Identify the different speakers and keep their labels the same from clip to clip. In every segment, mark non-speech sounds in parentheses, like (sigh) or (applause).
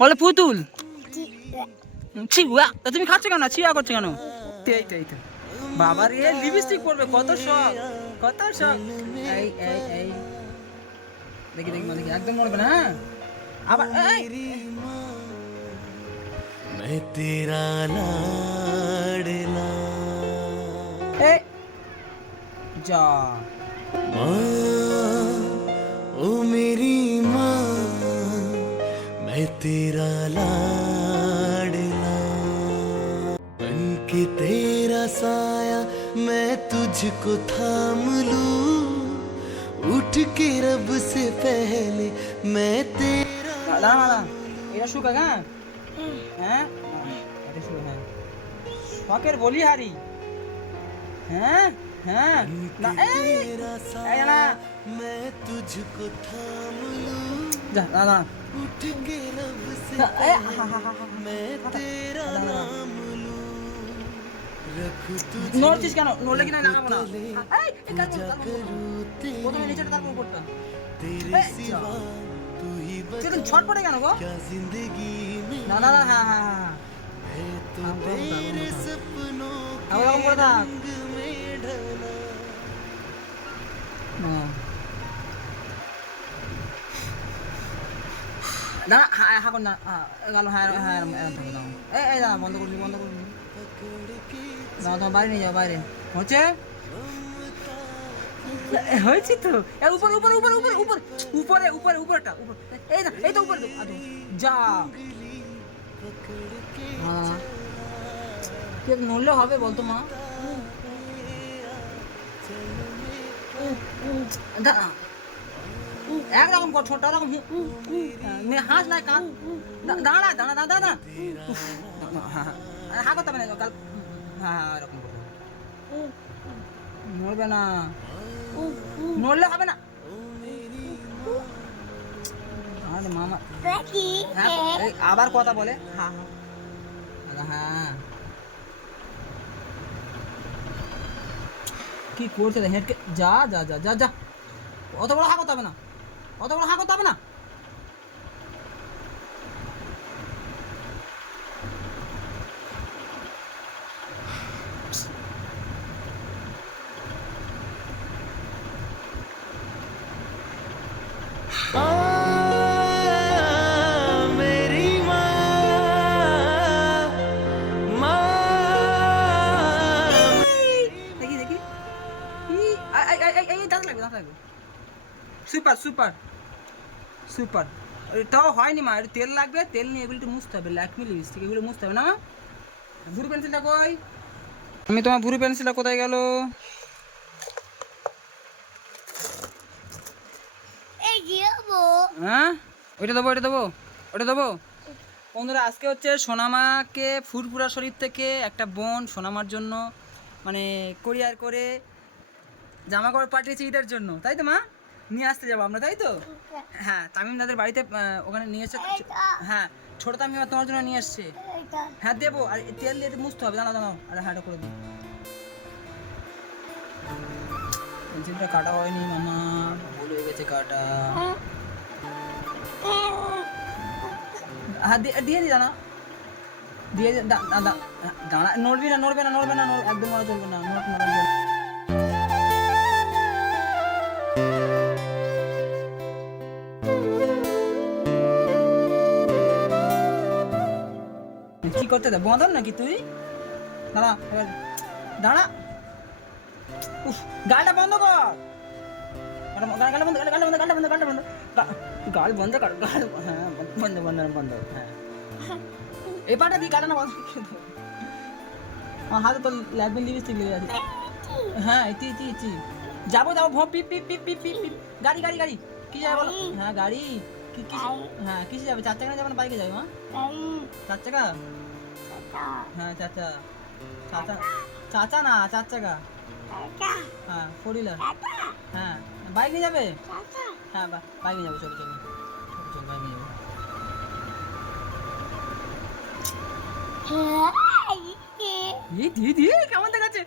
Speaker 1: বলে পুতুল ছিগুয়া তা তুমি খাচ্ছ কেন ছিয়া করছো কেন এই তো এই তো বাবা রে লিপস্টিক পরবে কত শখ কত শখ এই এই এই দেখি দেখি মা দেখি একদম মরবে না হ্যাঁ আবার এই
Speaker 2: मैं तेरा लाडला
Speaker 1: এই যা
Speaker 2: माँ तेरा लाडला बन के तेरा साया मैं तुझको थाम लूं उठ के रब से पहले मैं तेरा
Speaker 1: দাঁড়া দাঁড়া এটা শুকা হ্যাঁ হ্যাঁ এটা শুকা হ্যাঁ শখের বলি হারি হ্যাঁ হ্যাঁ না এই
Speaker 2: तेरा
Speaker 1: এই
Speaker 2: साया
Speaker 1: না
Speaker 2: मैं तुझको थाम लूं
Speaker 1: যা দাদা
Speaker 2: उठ (laughs)
Speaker 1: নড়ছিস কেন? নড়লে কিনা লাগাবো না। এই প্রথমে নিচেটা তারপর
Speaker 2: করতাম
Speaker 1: তুই ছটপটে কেন গো? না না না হ্যাঁ হ্যাঁ হ্যাঁ, হ্যাঁ। আমার করে থাক। না এখন না গেল হ্যাঁ হ্যাঁ এই এই দাঁড়া বন্ধ করবি বন্ধ করবি না তোমার বাইরে নিয়ে যাও বাইরে হচ্ছে হয়েছে তো উপর উপর উপর উপর উপর উপরে উপরে উপরটা উপর এই না এই তো উপরে যা কে নড়লে হবে বলতো মা দাঁড়া একরকম কর ছোট রকম নে হাস না কান দা- দাঁড়া দাঁড়া দাঁড়া দাঁড়া উফ, হ্যাঁ হ্যাঁ হা করতে হবে না কাল হ্যাঁ হ্যাঁ এরকম করতে হবে। নড়বে না নড়লে হবে না আরে মামা হ্যাঁ এই আবার কথা বলে হ্যাঁ হ্যাঁ হ্যাঁ কি করছে রে হেঁটকে যা যা যা যা যা অত বড় হা করতে হবে না অত বড় হা করতে হবে না? সুপার সুপার সুপার তাও হয়নি মা একটু তেল লাগবে তেল নিয়ে এগুলো একটু মুছতে হবে ল্যাকমি লিপস্টিক এগুলো মুছতে হবে না ভুরু পেন্সিলটা কই? আমি তোমার ভুরু পেন্সিলটা কোথায় গেল? হ্যাঁ? ওইটা দেবো ওইটা দেবো ওইটা দেবো? বন্ধুরা আজকে হচ্ছে সোনামাকে ফুরপুরা শরীর থেকে একটা বোন সোনামার জন্য মানে কোরিয়ার করে জামা কাপড় পাঠিয়েছে ঈদের জন্য তাই তো মা? নিয়ে আসতে যাব আমরা তাই তো? হ্যাঁ তামিম দাদের বাড়িতে ওখানে নিয়ে এসে হ্যাঁ ছোট তামিম তোমার জন্য নিয়ে এসছে। হ্যাঁ দেবো আর তেল দিয়ে মুছতে হবে দাঁড়াও দাঁড়াও আরে হ্যাঁ এটা করে দিই। পেন্সিলটা কাটা হয়নি মামা ভুল হয়ে গেছে কাটা। হ্যাঁ দিয়ে দিয়ে দি দাঁড়া দিয়ে দাঁড়া নড়বি না নড়বে না নড়বে না একদম নড়া চলবে না নড় নড়া চলবে না। করতে দে। বদল নাকি তুই? দাঁড়া এবার দাঁড়া। উফ গালটা বন্ধ কর। বন্ধ- বন্ধ গালটা বন্ধ গালটা বন্ধ গাল কর গাল হ্যাঁ বন্ধ বন্ধ বন্ধ হ্যাঁ। এই পাটা দিয়ে গালটা না বন্ধ আমার হাতে তো ল্যাবমেন লিপস্টিক লেগে আছে। হ্যাঁ ইতি ইতি ইতি যাব যাব ভো পিপ পিপ পিপ পিপ পিপ পিপ। গাড়ি গাড়ি গাড়ি। কি যাবে বলো? হ্যাঁ গাড়ি। কি কি হ্যাঁ কিসে যাবে? চার চাকা যাবে না? বাইকে যাবে মা? চার চাকা? হ্যাঁ চাচা চাচা চাচা না চার চাকা হ্যাঁ ফোর হুইলার হ্যাঁ বাইক নিয়ে যাবে হ্যাঁ বাইক নিয়ে যাব চলো চলো চলো, বাইক নিয়ে যাব কেমন দেখাচ্ছে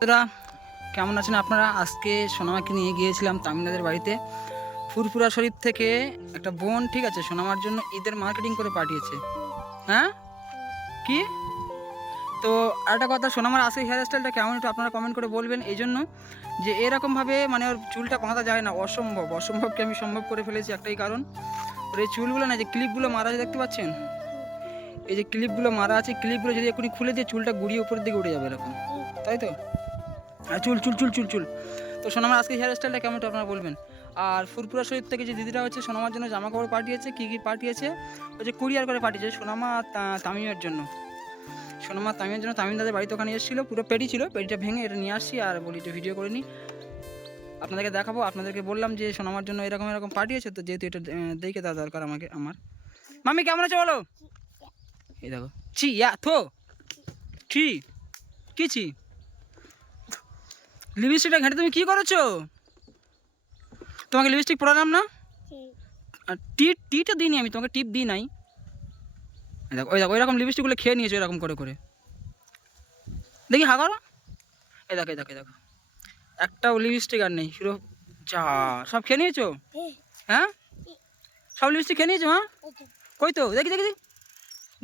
Speaker 1: বন্ধুরা, কেমন আছেন আপনারা? আজকে সোনামাকে নিয়ে গিয়েছিলাম তামিলনাদের বাড়িতে। ফুরফুরা শরীফ থেকে একটা বোন, ঠিক আছে, সোনামার জন্য ঈদের মার্কেটিং করে পাঠিয়েছে। হ্যাঁ? কি? তো আরেকটা কথা, সোনামার আসে হেয়ার স্টাইলটা কেমন একটু আপনারা কমেন্ট করে বলবেন। এই জন্য যে এরকমভাবে মানে ওর চুলটা বাঁধা যায় না, অসম্ভব, অসম্ভবকে আমি সম্ভব করে ফেলেছি একটাই কারণ। ওর এই চুলগুলো না যে ক্লিপগুলো মারা আছে দেখতে পাচ্ছেন? এই যে ক্লিপগুলো মারা আছে ক্লিপগুলো যদি এখনই খুলে দিয়ে চুলটা গুড়িয়ে উপরের দিকে উঠে যাবে এরকম। তাই তো? চুল চুল চুল চুল চুল। তো সোনামার আজকে হেয়ার স্টাইলটা কেমন একটু আপনারা বলবেন? আর ফুরপুরা শরীফ থেকে যে দিদিরা হচ্ছে সোনামার জন্য জামা কাপড় পাঠিয়েছে কী কী পাঠিয়েছে? ওই যে কুরিয়ার করে পাঠিয়েছে সোনামা তামিমের জন্য। সোনামা তামিমের জন্য তামিম দাদের বাড়িতে ওখানে এসেছিল পুরো পেটি ছিল পেটিটা ভেঙে এটা নিয়ে আসছি আর বলি একটু ভিডিও করে নিই আপনাদেরকে দেখাবো আপনাদেরকে বললাম যে সোনামার জন্য এরকম এরকম পাঠিয়েছে তো যেহেতু এটা দেখে দেওয়া দরকার আমাকে আমার। মামি কেমন আছে বলো? এই দেখো। ছি ইয়া থো। ছি। কি ছি? লিপস্টিকটা ঘেঁটে তুমি কি করেছ? তোমাকে লিপস্টিক পরালাম না? আর টি টিটা দিইনি আমি তোমাকে টিপ দিই নাই। দেখো ওই দেখো ওইরকম লিপস্টিকগুলো খেয়ে নিয়েছো এরকম করে করে। দেখি হা করো এই দেখো এই দেখো দেখো। একটাও লিপস্টিক আর নেই শুধু যা সব খেয়ে নিয়েছো? হ্যাঁ? সব লিপস্টিক খেয়ে নিয়েছো হ্যাঁ কই তো? দেখি দেখি দেখি।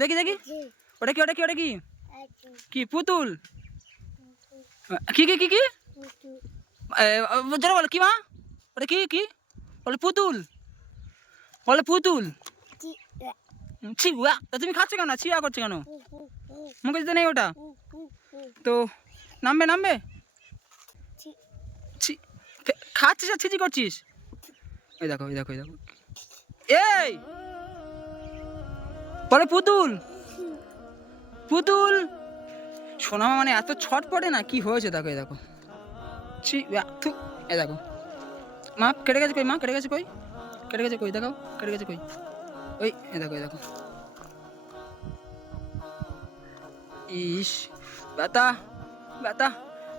Speaker 1: দেখি দেখি। ওটা কি ওটা কি ওটা কি? কি পুতুল? কি কি কি কি? জোরে বলো, কি মা? ওটা কি কি? বলে, পুতুল। বলে, পুতুল। ছি উয়া তা তুমি খাচ্ছ কেন? ছিয়া করছ কেন? মুখে যেতে নেই ওটা? তো নামবে নামবে? খাচ্ছিস আর ছিচি করছিস? এই দেখো এই দেখো এই দেখো। এই! বলে, পুতুল। পুতুল! সোনামা মানে এত ছট পড়ে না? কি হয়েছে? দেখো, এই দেখো। ছি থু, এই দেখো। মা, কেটে গেছে কই, মা, কেটে গেছে কই? কেটে গেছে কই দেখো কেটে গেছে কই? ওই, এই দেখো এই দেখো। ইস, ব্যথা ব্যথা।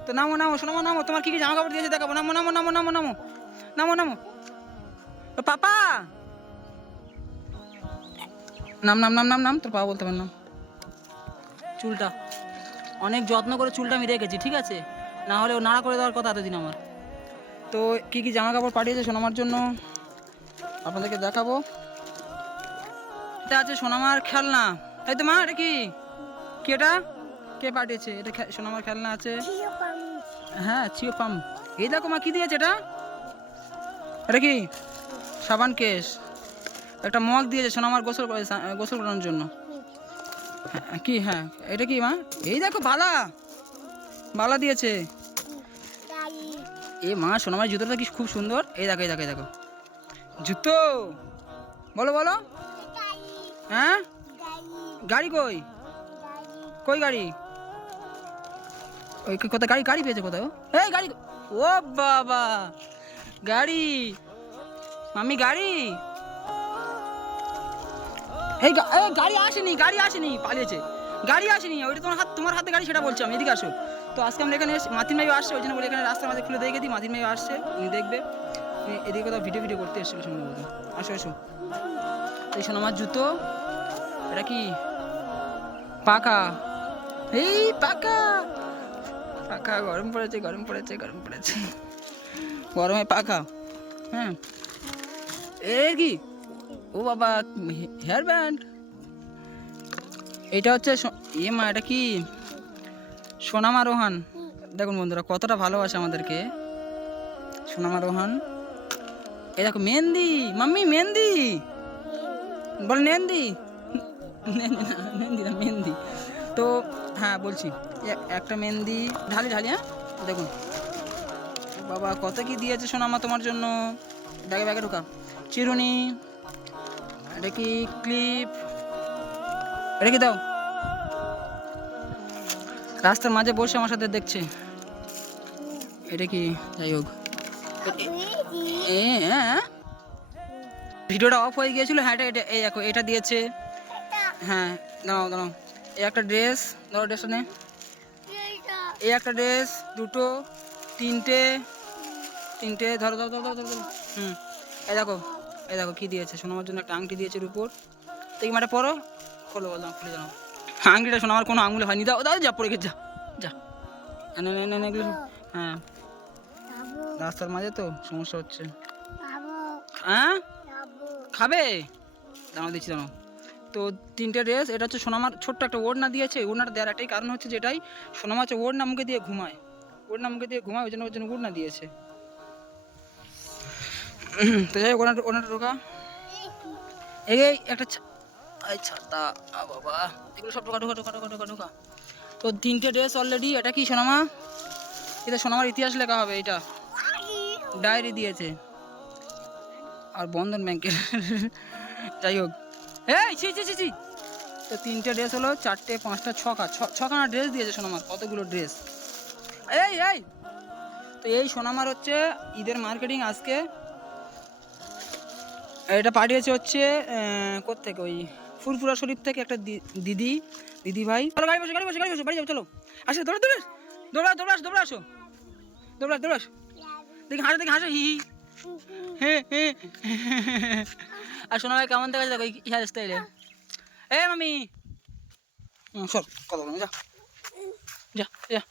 Speaker 1: তো নামো নামো, শোনো নামো, তোমার কি কি জামা কাপড় দিয়েছে দেখাবো। নামো নামো নামো নামো নামো। নামো নামো। পাপা! নাম নাম নাম নাম নাম, তোর পাপা বলতে পারেন নাম চুলটা, অনেক যত্ন করে চুলটা আমি রেখেছি, ঠিক আছে? না হলে ও নাড়া করে দেওয়ার কথা এতদিন আমার। তো কি কি জামা কাপড় পাঠিয়েছে সোনামার জন্য? আপনাদেরকে দেখাবো। এটা আছে সোনামার খেলনা। এই তো মা এটা কি? কি এটা? কে পাঠিয়েছে? এটা সোনামার খেলনা আছে। হ্যাঁ চিও পাম এই দেখো মা কি দিয়েছে এটা? এটা কি? সাবান কেস একটা মগ দিয়েছে সোনামার গোসল গোসল করানোর জন্য। হ্যাঁ, কি? হ্যাঁ এটা কি মা? এই দেখো বালা। বালা দিয়েছে। এ মা সোনামার জুতোটা কি খুব সুন্দর। এই দেখো এই দেখো এই দেখো। জুতো? বলো বলো। হ্যাঁ? গাড়ি কই? কই গাড়ি? ওই কোথায়? গাড়ি গাড়ি পেয়েছে কোথায় ও? এই গাড়ি ও বাবা! গাড়ি! মাম্মি গাড়ি! এই গাড়ি আসেনি গাড়ি আসেনি পালিয়েছে। গাড়ি আসেনি ওইটা তোমার হাত তোমার হাতে গাড়ি সেটা বলছি আমি এদিকে আসো। তো আজকে আমরা এখানে মাতিন ভাই আসছে, ওই জন্য বলে এখানে রাস্তার মাঝে খুলে দেখে দিই। মাতিন ভাই আসছে, উনি দেখবে। এদিকে কোথাও ভিডিও ভিডিও করতে এসেছিল সম্ভবত আসো আসো। এই শোনো, আমার জুতো। এটা কি? পাকা। এই, পাকা। পাকা, গরম পড়েছে গরম পড়েছে গরম পড়েছে। গরমে পাকা। হ্যাঁ। এ কি? ও বাবা হেয়ার ব্যান্ড। এটা হচ্ছে এ মা, এটা কি? সোনামা রোহান। দেখুন বন্ধুরা, কতটা ভালোবাসে আমাদেরকে। সোনামা রোহান। এই দেখো, মেহেন্দি। মাম্মি, মেহেন্দি। বল, মেহেন্দি। মেহেন্দি না, মেহেন্দি তো হ্যাঁ বলছি, এ- একটা মেহেন্দি, ঢালি ঢালি হ্যাঁ? দেখুন। বাবা, কত কি দিয়েছে সোনামা তোমার জন্য? ব্যাগে ব্যাগে ঢোকা। চিরুনি, এটা কি ক্লিপ? এটা কি দাও? রাস্তার মাঝে বসে আমার সাথে দেখছে। এটা কি? যাই হোক। ভিডিওটা অফ হয়ে গিয়েছিল। হ্যাঁ এটা এই দেখো, এটা দিয়েছে। হ্যাঁ দাঁড়াও দাঁড়াও। এই একটা ড্রেস, ধরো ড্রেসটা নে। এই একটা ড্রেস, দুটো, তিনটে তিনটে, ধরো ধরো ধরো ধরো ধরো। হুম। এই দেখো এই দেখো, কী দিয়েছে? সোনামার জন্য একটা আংটি দিয়েছে এর উপর দেখি মাটা পরো? খোলো বললাম খুলে জানাও আংটিটা শোনা, আমার কোনো আঙুলে হয়নি। দাও দাও, যা, পড়ে গেছে, যা যা। এনে এনে এগুলো হ্যাঁ। রাস্তার মাঝে তো সমস্যা হচ্ছে। হ্যাঁ? খাবে? দাঁড়াও দিচ্ছি দাঁড়াও। তো তিনটে ড্রেস, এটা হচ্ছে সোনামার ছোট্ট একটা ওড়না দিয়েছে। ওড়নাটা দেওয়ার একটাই কারণ হচ্ছে যেটাই, সোনামা হচ্ছে ওড়না মুখে দিয়ে ঘুমায়। ওড়না মুখে দিয়ে ঘুমায়, ওই জন্য ওর জন্য ওড়না দিয়েছে। তো যাই ওনাটা ওনাটা ঢোকা। এই একটা এই ছাতা, আ এগুলো সব ঢোকা ঢোকা ঢোকা ঢোকা ঢোকা। ঢোকা তো তিনটে ড্রেস অলরেডি এটা কি সোনামা? এটা সোনামার ইতিহাস লেখা হবে এটা। ডায়েরি দিয়েছে। আর বন্ধন ব্যাংকের। যাই হোক। এই, ছি ছি ছি ছি। তো তিনটে ড্রেস হলো, চারটে, পাঁচটা ছকা ছখানা ড্রেস দিয়েছে সোনামার কতগুলো ড্রেস? এই এই। তো এই সোনামার হচ্ছে ঈদের মার্কেটিং আজকে। এটা পাঠিয়েছে হচ্ছে কোথেকে ওই ফুরফুরা শরীফ থেকে একটা দিদি দিদি ভাই চলো গাড়ি বসে গাড়ি বসে গাড়ি বসে, বাড়ি যাব, চলো। আসে, দৌড়া, দৌড়ে, দৌড়া দৌড়া, আসো দৌড়া আসো। দৌড়া দৌড়া, আসো। দেখি হাসো দেখি হাসো, হি হি। আর শোনা ভাই কেমন দেখা দেখো হেয়ার স্টাইলে এ, মামি। সর কথা যা। যা যা।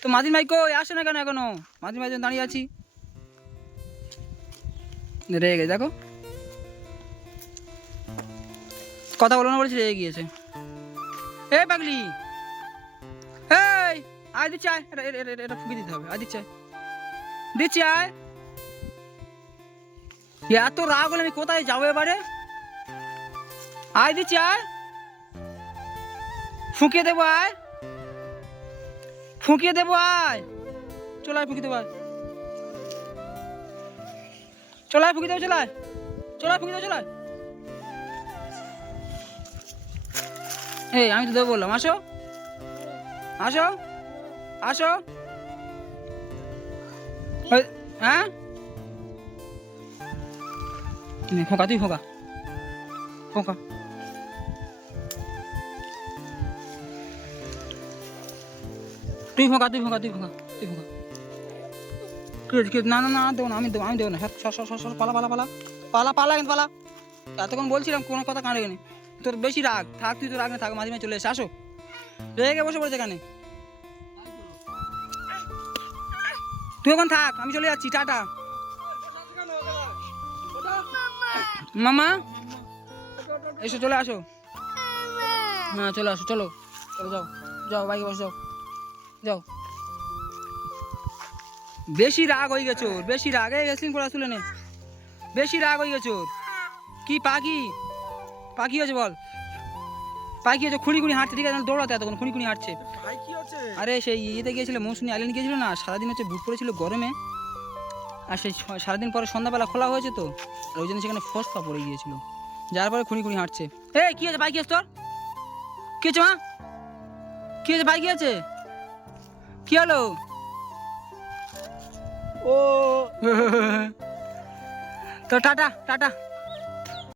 Speaker 1: তো মাদিন ভাই কই? আসে না কেন এখনও? মাদিন ভাই দাঁড়িয়ে আছি। রেগে গেছে, দেখো। কথা বলো না বলেছি, রেগে গিয়েছে। এ পাগলি! এই, আয়, দিচ্ছি, আয়, এটা ফুকে দিতে হবে, আয়, দিচ্ছি আয়। দিচ্ছি, আয়। এত রাগ হলে আমি কোথায় যাব এবারে? আয়, দিচ্ছি, আয়। ফুঁকে দেবো, আয়। ফুঁকিয়ে দেবো, আয়। চল, আয়, ফুঁকে দেবো, আয়। চল, আয়, ফুঁকে দেবো, চল, আয়। চল, আয়, ফুঁকে দেবো, চল এই আমি তো দেবো বললাম আসো। আসো। আসো। হ্যাঁ? ফোঁকা তুই ফোঁকা। ফোঁকা। তুই ফোঁকা তুই ফোঁকা তুই ফোঁকা তুই ফোঁকা। কি হয়েছে, কি হয়েছে? না না না দেবো না আমি দেবো আমি দেবো না। সর সর পালা পালা পালা। পালা পালা কিন্তু পালা। এতক্ষণ বলছিলাম কোনো কথা কাঁড়ে নি তোর বেশি রাগ, থাক, তুই তো রাগ না, থাক, মাঝে মাঝে চলে এসে আসো। রেগে বসে পড়েছে এখানে। তুই এখন থাক, আমি চলে যাচ্ছি, টাটা। মামা, এসো, চলে আসো। হ্যাঁ চলে আসো, চলো চলো, যাও যাও, বাইকে বসে যাও যাও। বেশি রাগ হয়ে গেছো বেশি রাগ। রেসলিং পড়া তুলে নে। বেশি রাগ হয়ে গেছো। কি পাখি? পাখি হয়েছে বল। পাখি হয়েছে খুঁড়ি খুঁড়ি হাঁটছে ঠিক আছে দৌড়াতে এতক্ষণ খুঁড়ি খুঁড়ি হাঁটছে আরে সেই ইয়েতে গিয়েছিল মৌসুমি আইল্যান্ড গিয়েছিল না সারাদিন হচ্ছে বুট পড়েছিল গরমে আর সেই সারাদিন পরে সন্ধ্যাবেলা খোলা হয়েছে তো আর ওই জন্য সেখানে ফসফা পড়ে গিয়েছিল। যার পরে খুঁড়ি খুঁড়ি হাঁটছে। এই কি আছে বাইক আছে তোর? কি আছে মা? কি আছে বাইক আছে? কি হলো?
Speaker 3: ও।
Speaker 1: তো টাটা টাটা।